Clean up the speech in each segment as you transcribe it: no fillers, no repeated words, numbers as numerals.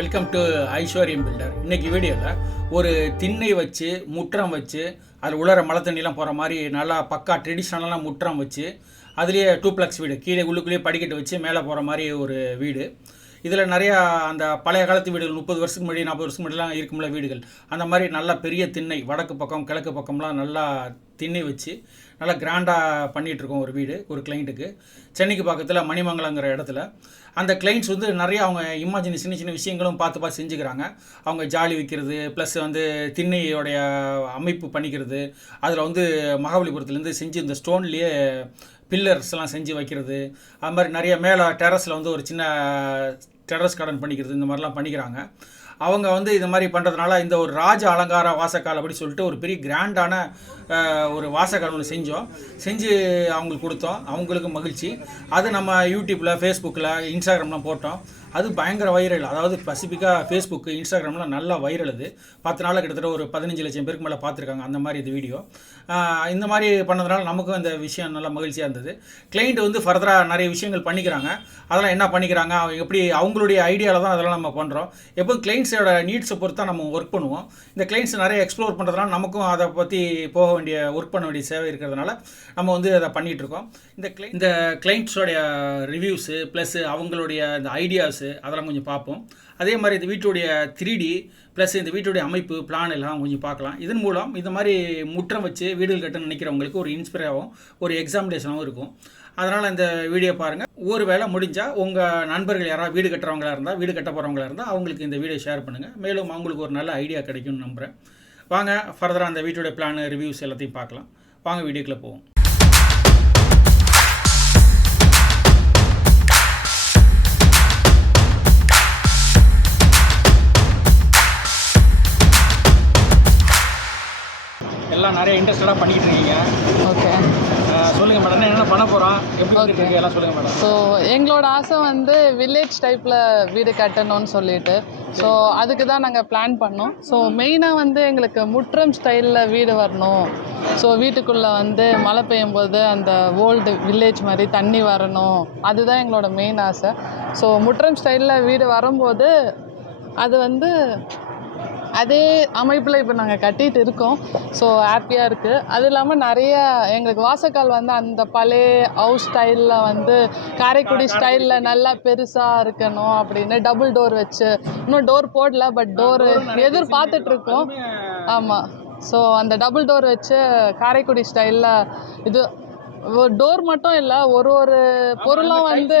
Welcome to aishwaryam.builder. இன்றைக்கி வீடியோவில் ஒரு திண்ணை வச்சு முற்றம் வச்சு அதில் உலர மழை தண்ணிலாம் போகிற மாதிரி நல்லா பக்கா ட்ரெடிஷ்னலான முற்றம் வச்சு அதுலேயே டூப்ளெக்ஸ் வீடு கீழே உள்ளுக்குள்ளேயே படிக்கட்டு வச்சு மேலே போகிற மாதிரி ஒரு வீடு. இதில் நிறையா அந்த பழைய காலத்து வீடுகள் 30 வருஷத்துக்கு முன்னாடி 40 வருஷத்துக்கு முன்னாடிலாம் இருக்கும்ல வீடுகள், அந்த மாதிரி நல்லா பெரிய திண்ணை வடக்கு பக்கம் கிழக்கு பக்கம்லாம் நல்லா திண்ணை வச்சு நல்லா கிராண்டாக பண்ணிகிட்ருக்கோம் ஒரு வீடு ஒரு கிளைண்ட்டுக்கு. சென்னைக்கு பக்கத்தில் மணிமங்கலங்கிற இடத்துல அந்த கிளைண்ட்ஸ் வந்து நிறையா அவங்க இமேஜின் சின்ன சின்ன விஷயங்களும் பார்த்து செஞ்சுக்கிறாங்க. அவங்க ஜாலி வைக்கிறது ப்ளஸ் வந்து திண்ணையோடைய அமைப்பு பண்ணிக்கிறது, அதில் வந்து மகாபலிபுரத்துலேருந்து செஞ்சு இந்த ஸ்டோன்லேயே பில்லர்ஸ்லாம் செஞ்சு வைக்கிறது, அது மாதிரி நிறைய மேலே டெரஸில் வந்து ஒரு சின்ன டெரஸ் கார்டன் பண்ணிக்கிறது, இந்த மாதிரிலாம் பண்ணிக்கிறாங்க. அவங்க வந்து இது மாதிரி பண்ணுறதுனால இந்த ஒரு ராஜ அலங்கார வாசக்கால் அப்படி சொல்லிட்டு ஒரு பெரிய கிராண்டான ஒரு வாசக்கால் ஒன்று செஞ்சு அவங்களுக்கு கொடுத்தோம். அவங்களுக்கு மகிழ்ச்சி. அது நம்ம யூடியூப்பில் ஃபேஸ்புக்கில் இன்ஸ்டாகிராம்லாம் போட்டோம். அது பயங்கர வைரல். அதாவது ஸ்பெசிஃபிக்காக ஃபேஸ்புக்கு இன்ஸ்டாகிராமில் நல்லா வைரல். அது 10 நாளில் கிட்டத்தட்ட ஒரு 15 லட்சம் பேருக்கு மேலே பார்த்துருக்காங்க அந்த மாதிரி இது வீடியோ. இந்த மாதிரி பண்ணதுனால நமக்கும் இந்த விஷயம் நல்லா மகிழ்ச்சியாக இருந்தது. கிளைண்ட் வந்து ஃபர்தராக நிறைய விஷயங்கள் பண்ணிக்கிறாங்க. அதெல்லாம் என்ன பண்ணிக்கிறாங்க, எப்படி அவங்களுடைய ஐடியாவில் தான் அதெல்லாம் நம்ம பண்ணுறோம். எப்போ கிளைண்ட்ஸோட நீட்ஸை பொறுத்து தான் நம்ம ஒர்க் பண்ணுவோம். இந்த கிளைண்ட்ஸ் நிறைய எக்ஸ்ப்ளோர் பண்ணுறதுனால நமக்கும் அதை பற்றி போக வேண்டிய ஒர்க் பண்ண வேண்டிய சேவை இருக்கிறதுனால நம்ம வந்து அதை பண்ணிகிட்ருக்கோம். இந்த கிளைண்ட்ஸோடைய ரிவ்யூஸு ப்ளஸ் அவங்களுடைய இந்த ஐடியாஸ் அதெல்லாம் கொஞ்சம் பார்ப்போம். அதே மாதிரி இந்த வீட்டுடைய 3D ப்ளஸ் இந்த வீட்டுடைய அமைப்பு பிளான் எல்லாம் கொஞ்சம் பார்க்கலாம். இதன் மூலம் இந்த மாதிரி முற்றம் வச்சு வீடுகள் கட்ட நினைக்கிறவங்களுக்கு ஒரு இன்ஸ்பிராகவும் ஒரு எக்ஸாமினேஷனாகவும் இருக்கும். அதனால் இந்த வீடியோ பாருங்கள். ஒரு வேளை முடிஞ்சால் உங்கள் நண்பர்கள் யாராவது வீடு கட்டுறவங்களா இருந்தால், வீடு கட்ட போகிறவங்களா இருந்தால் அவங்களுக்கு இந்த வீடியோ ஷேர் பண்ணுங்கள். மேலும் அவங்களுக்கு ஒரு நல்ல ஐடியா கிடைக்கும்னு நம்புகிறேன். வாங்க ஃபர்தராக அந்த வீட்டுடைய பிளான் ரிவ்யூஸ் எல்லாத்தையும் பார்க்கலாம். வாங்க வீடியோக்குள்ளே போவோம். எல்லாம் நிறைய இன்ட்ரெஸ்டடாக பண்ணிகிட்டு இருக்கீங்க. ஓகே, சொல்லுங்கள் மேடம், என்ன பண்ண போகிறோம், எப்படி இருக்கு எல்லாம் சொல்லுங்கள் மேடம். ஸோ எங்களோட ஆசை வந்து வில்லேஜ் டைப்பில் வீடு கட்டணும்னு சொல்லிட்டு, ஸோ அதுக்கு தான் நாங்கள் பிளான் பண்ணோம். ஸோ மெயினாக வந்து எங்களுக்கு முற்றம் ஸ்டைலில் வீடு வரணும். ஸோ வீட்டுக்குள்ளே வந்து மழை பெய்யும் போது அந்த ஓல்டு வில்லேஜ் மாதிரி தண்ணி வரணும், அதுதான் எங்களோட மெயின் ஆசை. ஸோ முற்றம் ஸ்டைலில் வீடு வரும்போது அது வந்து அதே அமைப்பில் இப்போ நாங்கள் கட்டிகிட்டு இருக்கோம். ஸோ ஹாப்பியாக இருக்குது. அது இல்லாமல் நிறைய எங்களுக்கு வாசக்கால் வந்து அந்த பழைய ஹவுஸ் ஸ்டைலில் வந்து காரைக்குடி ஸ்டைலில் நல்லா பெருசாக இருக்கணும் அப்படின்னு டபுள் டோர் வச்சு, இன்னும் டோர் போடல, பட் டோர் எதிர்பார்த்துட்ருக்கோம். ஆமாம், ஸோ அந்த டபுள் டோர் வச்சு காரைக்குடி ஸ்டைலில் இது ஒரு டோர் மட்டும் இல்லை, ஒரு பொருளும் வந்து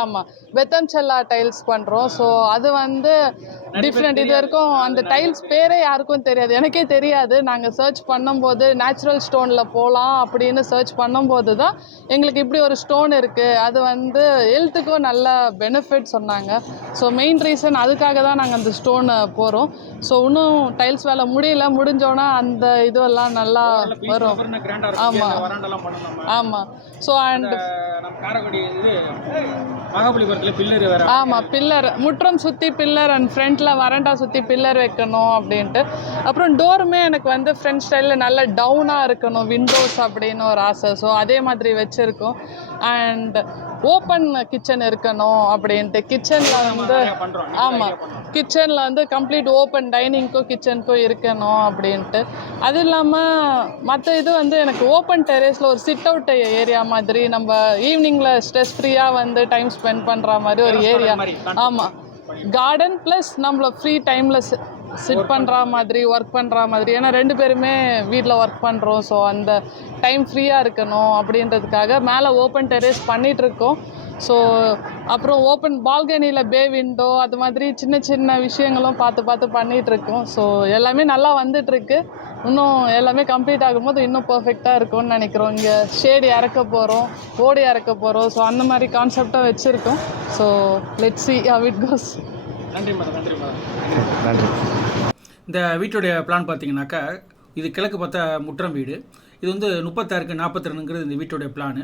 ஆமாம் வெத்தம்செல்லா டைல்ஸ் பண்ணுறோம். ஸோ அது வந்து டிஃப்ரெண்ட். இது வரைக்கும் அந்த டைல்ஸ் பேரே யாருக்கும் தெரியாது, எனக்கே தெரியாது. நாங்கள் சர்ச் பண்ணும்போது நேச்சுரல் ஸ்டோனில் போகலாம் அப்படின்னு சர்ச் பண்ணும்போது தான் எங்களுக்கு இப்படி ஒரு ஸ்டோன் இருக்குது, அது வந்து ஹெல்த்துக்கும் நல்ல பெனிஃபிட் சொன்னாங்க. ஸோ மெயின் ரீசன் அதுக்காக தான் நாங்கள் அந்த ஸ்டோனை போகிறோம். ஸோ இன்னும் டைல்ஸ் வேலை முடிஞ்சோன்னா அந்த இதுவெல்லாம் நல்லா வரும். ஆமாம் ஸோ அண்ட் ஆமாம் பில்லர் முற்றம் சுற்றி பில்லர் அண்ட் ஃப்ரண்ட்டில் வரண்டா சுற்றி பில்லர் வைக்கணும் அப்படின்ட்டு. அப்புறம் டோருமே எனக்கு வந்து ஃப்ரண்ட் ஸ்டைலில் நல்ல டவுனாக இருக்கணும், விண்டோஸ் அப்படின்னு ஒரு ஆசை. ஸோ அதே மாதிரி வச்சுருக்கோம். அண்ட் ஓப்பன் கிச்சன் இருக்கணும் அப்படின்ட்டு. கிச்சனில் வந்து ஆமாம் கிச்சனில் வந்து கம்ப்ளீட் ஓப்பன் டைனிங்க்கும் கிச்சனுக்கும் இருக்கணும் அப்படின்ட்டு. அது இல்லாமல் மற்ற இது வந்து எனக்கு ஓப்பன் டெரேஸில் ஒரு சிட் அவுட் ஏரியா மாதிரி, நம்ம ஈவினிங்கில் ஸ்ட்ரெஸ் ஃப்ரீயாக வந்து டைம் ஸ்பெண்ட் பண்ணுற மாதிரி ஒரு ஏரியா. ஆமாம், கார்டன் ப்ளஸ் நம்மளை ஃப்ரீ டைமில் சிட் பண்ணுற மாதிரி, ஒர்க் பண்ணுற மாதிரி. ஏன்னா 2 பேருமே வீட்டில் ஒர்க் பண்ணுறோம். ஸோ அந்த டைம் ஃப்ரீயாக இருக்கணும் அப்படின்றதுக்காக மேலே ஓப்பன் டெரேஸ் பண்ணிகிட்ருக்கோம். ஸோ அப்புறம் ஓப்பன் பால்கனியில் பே விண்டோ, அது மாதிரி சின்ன சின்ன விஷயங்களும் பார்த்து பண்ணிகிட்ருக்கோம். ஸோ எல்லாமே நல்லா வந்துட்டுருக்கு. இன்னும் எல்லாமே கம்ப்ளீட் ஆகும்போது இன்னும் பர்ஃபெக்டாக இருக்கும்னு நினைக்கிறோம். இங்கே ஷேடு இறக்க போகிறோம், ஓடி இறக்க போகிறோம். ஸோ அந்த மாதிரி கான்செப்டாக வச்சுருக்கோம். So let's see how it goes. நன்றி மேடம். நன்றி. இந்த வீட்டுடைய பிளான் பார்த்தீங்கன்னாக்கா, இது கிழக்கு பார்த்த முற்றம் வீடு. இது வந்து 36க்கு 42ங்கிறது இந்த வீட்டுடைய பிளானு.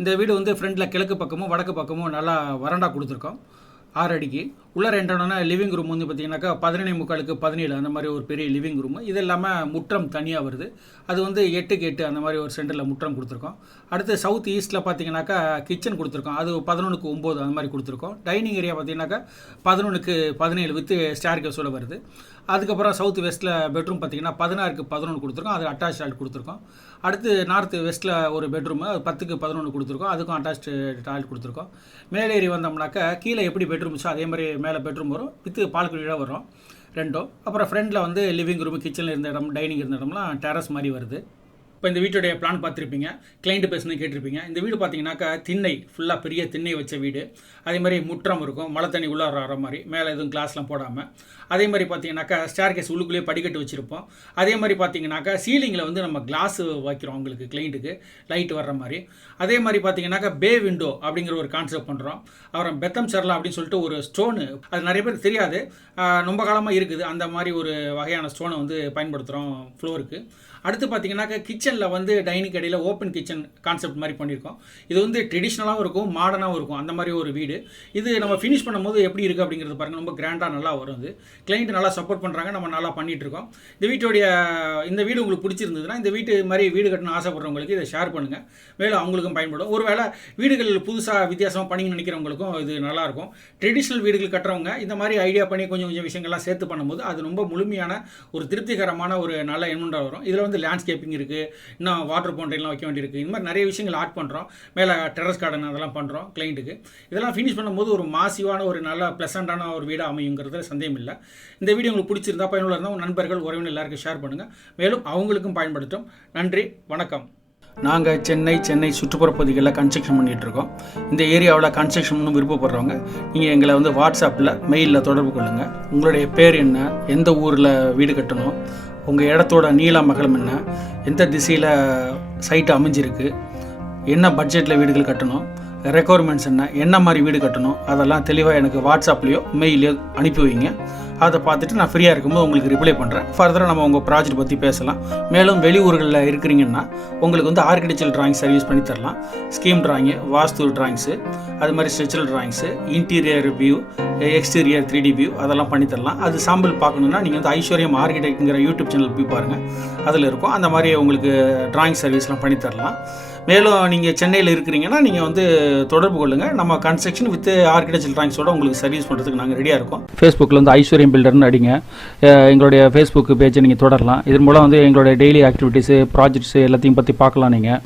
இந்த வீடு வந்து ஃப்ரண்டில் கிழக்கு பக்கமும் வடக்கு பக்கமும் நல்லா வறண்டா கொடுத்துருக்கோம். 6 அடிக்கு உள்ளே ரெண்டோன்னா லிவிங் ரூம் வந்து பார்த்திங்கனாக்கா 11:45க்கு 17 அந்த மாதிரி ஒரு பெரிய லிவிங் ரூம். இது இல்லாமல் முற்றம் தனியாக வருது. அது வந்து 8க்கு 8 அந்த மாதிரி ஒரு சென்டரில் முற்றம் கொடுத்துருக்கோம். அடுத்து சவுத் ஈஸ்ட்டில் பார்த்தீங்கன்னாக்கா கிச்சன் கொடுத்துருக்கோம். அது 11க்கு 9 அந்த மாதிரி கொடுத்துருக்கோம். டைனிங் ஏரியா பார்த்தீங்கன்னாக்கா 11க்கு 17 வித் ஸ்டேர் கேஸோடு வருது. அதுக்கப்புறம் சவுத் வெஸ்ட்டில் பெட்ரூம் பார்த்தீங்கன்னா 16க்கு 11 கொடுத்துருக்கோம். அது அட்டாச் டாய்லெட் கொடுத்துருக்கோம். அடுத்து நார்த் வெஸ்ட்டில் ஒரு பெட்ரூமு, அது 10க்கு 11 கொடுத்துருக்கோம். அதுக்கும் அட்டாச்சு டாய்லெட் கொடுத்துருக்கோம். மேலேறி வந்தோம்னாக்கா கீழே எப்படி பெட்ரூம் இருந்துச்சோ அதே மாதிரி மேலே பெட்ரூம் வரும், வித் பால்கனியோட வரும் ரெண்டும். அப்புறம் ஃப்ரண்ட்டில் வந்து லிவிங் ரூமு, கிச்சனில் இருந்த இடம், டைனிங் இருந்த இடம்லாம் டெரஸ் மாதிரி வருது. இப்போ இந்த வீட்டுடைய பிளான் பார்த்துருப்பீங்க, கிளைண்ட் பேசுனது கேட்டிருப்பீங்க. இந்த வீடு பார்த்தீங்கன்னாக்கா திண்ணை, ஃபுல்லாக பெரிய திண்ணை வச்ச வீடு. அதே மாதிரி முற்றம் இருக்கும், மழை தண்ணி உள்ளார வர மாதிரி, மேலே எதுவும் கிளாஸ்லாம் போடாமல். அதே மாதிரி பார்த்தீங்கன்னாக்கா ஸ்டேர் கேஸ் உள்ளுக்குள்ளேயே படிக்கட்டு வச்சுருப்போம். அதே மாதிரி பார்த்தீங்கன்னாக்கா சீலிங்கில் வந்து நம்ம கிளாஸ் வைக்கிறோம் அவங்களுக்கு, கிளைண்ட்டுக்கு லைட் வர்ற மாதிரி. அதே மாதிரி பார்த்தீங்கன்னாக்கா பே விண்டோ அப்படிங்கிற ஒரு கான்செப்ட் பண்ணுறோம். அப்புறம் பெத்தம் சரலா அப்படின்னு சொல்லிட்டு ஒரு ஸ்டோனு, அது நிறைய பேருக்கு தெரியாது, ரொம்ப காலமாக இருக்குது. அந்த மாதிரி ஒரு வகையான ஸ்டோனை வந்து பயன்படுத்துகிறோம் ஃப்ளோருக்கு. அடுத்து பார்த்தீங்கன்னாக்கா கிச்சனில் வந்து டைனிங் இடையில் ஓப்பன் கிச்சன் கான்செப்ட் மாதிரி பண்ணியிருக்கோம். இது வந்து ட்ரெடிஷ்னலாகவும் இருக்கும், மாடர்னாகவும் இருக்கும், அந்த மாதிரி ஒரு வீடு. இது நம்ம ஃபினிஷ் பண்ணும்போது எப்படி இருக்குது அப்படிங்கிறது பாருங்கள், ரொம்ப கிராண்டாக நல்லா வரும். இது கிளைண்ட் நல்லா சப்போர்ட் பண்ணுறாங்க, நம்ம நல்லா பண்ணிகிட்ருக்கோம். இந்த வீடு உங்களுக்கு பிடிச்சிருந்ததுன்னா இந்த வீட்டு மாதிரி வீடு கட்டணும் ஆசைப்படுறவங்களுக்கு இதை ஷேர் பண்ணுங்கள், மேலும் அவங்களுக்கும் பயன்படும். ஒருவேளை வீடுகள் புதுசாக வித்தியாசமாக பண்ணிங்கன்னு நினைக்கிறவங்களுக்கும் இது நல்லாயிருக்கும். ட்ரெடிஷ்னல் வீடுகள் கட்டுறவங்க இந்த மாதிரி ஐடியா பண்ணி கொஞ்சம் கொஞ்சம் விஷயங்கள்லாம் சேர்த்து பண்ணும்போது அது ரொம்ப முழுமையான ஒரு திருப்திகரமான ஒரு நல்ல என்வென்டாக வரும். இதில் வந்து லேண்ட்ஸ்கேப்பிங் இருக்குது, இன்னும் வாட்டர் பவுண்டரின்லாம் வைக்க வேண்டியிருக்கு. இந்த மாதிரி நிறைய விஷயங்கள் ஆட் பண்ணுறோம். மேலே டெரஸ் கார்டன் அதெல்லாம் பண்ணுறோம் கிளைண்ட்டுக்கு. இதெல்லாம் ஃபினிஷ் பண்ணும்போது ஒரு மாசிவான ஒரு நல்ல ப்ளசண்டான ஒரு வீடாக அமையுங்கிறது சந்தேகம் இல்லை. இந்த வீடியோ உங்களுக்கு பிடிச்சிருந்தா, பயனுள்ள இருந்தால் உங்கள் நண்பர்கள், உறவினர் எல்லாருக்கும் ஷேர் பண்ணுங்கள், மேலும் அவங்களுக்கும் பயன்படுத்தும். நன்றி, வணக்கம். நாங்கள் சென்னை சுற்றுப்புற பகுதிகளில் கன்ஸ்ட்ரக்ஷன் பண்ணிகிட்ருக்கோம். இந்த ஏரியாவில் கன்ஸ்ட்ரக்ஷன் விருப்பப்படுறவங்க நீங்கள் எங்களை வந்து வாட்ஸ்அப்பில், மெயிலில் தொடர்பு கொள்ளுங்கள். உங்களுடைய பேர் என்ன, எந்த ஊரில் வீடு கட்டணும், உங்கள் இடத்தோட நீளம் அகலம் என்ன, எந்த திசையில் சைட்டு அமைஞ்சிருக்கு, என்ன பட்ஜெட்டில் வீடுகள் கட்டணும், ரெக்குவயர்மெண்ட்ஸ் என்ன மாதிரி வீடு கட்டணும், அதெல்லாம் தெளிவாக எனக்கு வாட்ஸ்அப்லேயோ மெயிலையோ அனுப்பி வைங்க. அதை பார்த்துட்டு நான் ஃப்ரீயாக இருக்கும்போது உங்களுக்கு ரிப்ளை பண்ணுறேன். ஃபர்தராக நம்ம உங்கள் ப்ராஜெக்ட் பற்றி பேசலாம். மேலும் வெளியூர்களில் இருக்கிறீங்கன்னா உங்களுக்கு வந்து ஆர்கிடெக்சரல் டிராயிங் சர்வீஸ் பண்ணி தரலாம். ஸ்கீம் டிராயிங்கு, வாஸ்து டிராயிங்ஸு, அது மாதிரி structural drawings, interior view, exterior 3D view அதெல்லாம் பண்ணித்தரலாம். அது சாம்பிள் பார்க்கணுன்னா நீங்கள் வந்து ஐஸ்வர்யம் ஆர்கிடெக்ட்ங்கிற யூடியூப் சேனல் போய் பாருங்கள், அதில் இருக்கும். அந்த மாதிரி உங்களுக்கு டிராயிங் சர்வீஸ்லாம் பண்ணித்தரலாம். மேலும் நீங்கள் சென்னையில் இருக்கிறீங்கன்னா நீங்கள் வந்து தொடர்பு கொள்ளுங்கள். நம்ம கன்ஸ்ட்ரக்ஷன் வித் ஆர்கிடெக்சரல் டிராயிங்ஸோடு உங்களுக்கு சர்வீஸ் பண்ணுறதுக்கு நாங்கள் ரெடியாக இருக்கோம். ஃபேஸ்புக்கில் வந்து ஐஸ்வர்யம் பில்டர்னு அடிங்க, எங்களுடைய ஃபேஸ்புக் பேஜை நீங்கள் தொடரலாம். இதன் மூலம் வந்து எங்களுடைய டெய்லி ஆக்டிவிட்டீஸு, ப்ராஜெக்ட்ஸு எல்லாத்தையும் பற்றி பார்க்கலாம் நீங்கள்.